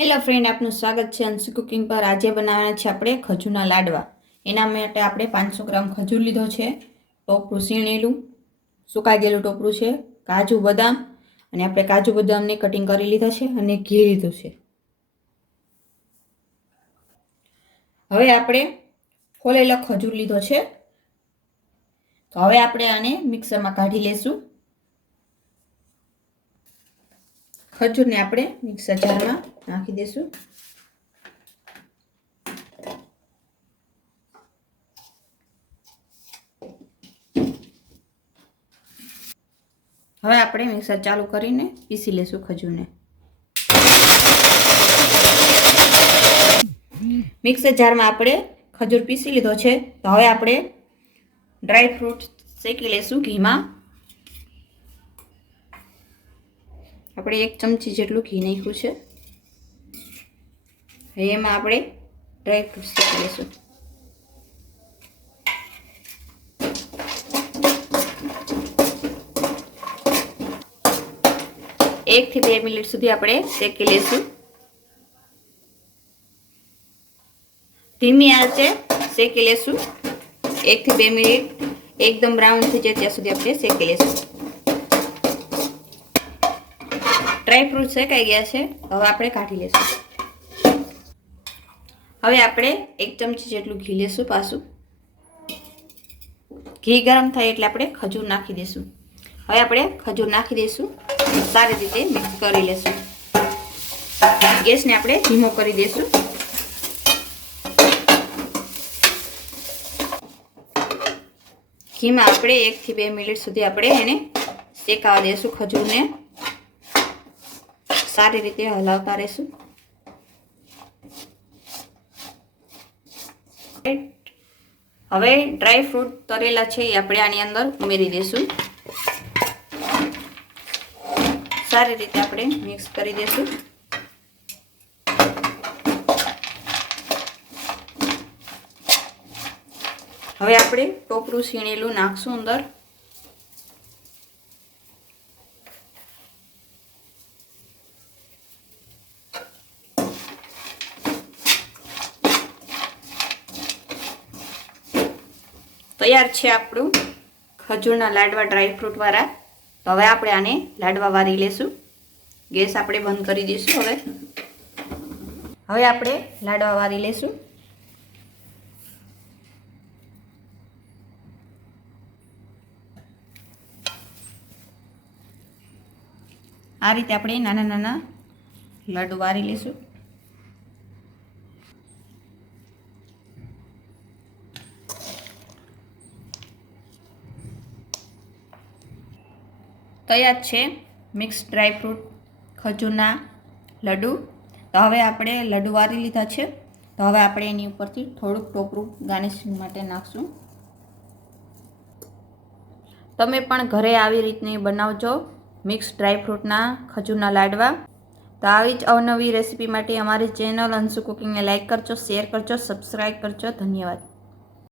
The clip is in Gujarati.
હેલો ફ્રેન્ડ, આપનું સ્વાગત છે અંશુ કુકિંગ પર। આજે બનાવવાના છે આપણે ખજૂરના લાડવા। એના માટે આપણે 500 ગ્રામ ખજૂર લીધો છે, ટોપરું સીણેલું સુકાઈ ગયેલું ટોપરું છે, કાજુ બદામ અને આપણે કાજુ બદામને કટિંગ કરી લીધા છે અને ઘી લીધું છે। હવે આપણે ફોલેલો ખજૂર લીધો છે, તો હવે આપણે આને મિક્સરમાં કાઢી લેશું। ખજૂરને આપણે મિક્સર જારમાં નાખી દેશું। હવે આપણે મિક્સર ચાલુ કરીને પીસી લેશું ખજૂરને। મિક્સર જારમાં આપણે ખજૂર પીસી લીધો છે, તો હવે આપણે ડ્રાય ફ્રૂટ શેકી લેશું ઘીમાં। આપણે 1 ચમચી જેટલું ઘી નાખ્યું છે, એમાં આપણે ડ્રાય ફ્રૂટ શેકી લેશું। एक થી 2 મિનિટ સુધી આપણે શેકી લેશું। ધીમી આંચે શેકી લેશું 1 થી 2 મિનિટ, એકદમ બ્રાઉન થઈ જાય ત્યાં સુધી આપણે શેકી લેશું। ડ્રાય ફ્રૂટ શેકાઈ ગયા છે, હવે આપણે કાઢી લેશું। હવે આપણે 1 ચમચી જેટલું ઘી લેશું પાછું। ઘી ગરમ થાય એટલે આપણે ખજૂર નાખી દેશું। હવે આપણે ખજૂર નાખી દઈશું, સારી રીતે મિક્સ કરી લેશું। ગેસને આપણે ધીમો કરી દઈશું। ઘીમાં આપણે 1 થી 2 મિનિટ સુધી આપણે એને શેકાવા દઈશું। ખજૂરને સારી રીતે હલાવતા રહેશું। હવે ડ્રાય ફ્રૂટ તળેલા છે એ આપણે આની અંદર ઉમેરી દઈશું। સારી રીતે આપણે મિક્સ કરી દઈશું। હવે આપણે ટોપરું સીણેલું નાખશું અંદર। તૈયાર છે આપણું ખજૂરના લાડવા ડ્રાય ફ્રૂટ વાળા। તો હવે આપણે આને લાડવા વારી લેશું। ગેસ આપણે બંધ કરી દઈશું। હવે આપણે લાડવા વારી લેશું। આ રીતે આપણે નાના નાના લાડુ વારી લેશું। તૈયાર છે મિક્સ ડ્રાય ફ્રૂટ ખજૂરના લડ્ડુ। તો હવે આપણે લડ્ડુ વારી લીધા છે, તો હવે આપણે એની ઉપરથી થોડુંક ટોપરું ગાર્નિશિંગ માટે નાખશું। તમે પણ ઘરે આવી રીતની બનાવજો મિક્સ ડ્રાય ફ્રૂટના ખજૂરના લાડવા। તો આવી જ અવનવી રેસીપી માટે અમારી ચેનલ અંશુ કુકિંગને લાઈક કરજો, શેર કરજો, સબસ્ક્રાઈબ કરજો। ધન્યવાદ।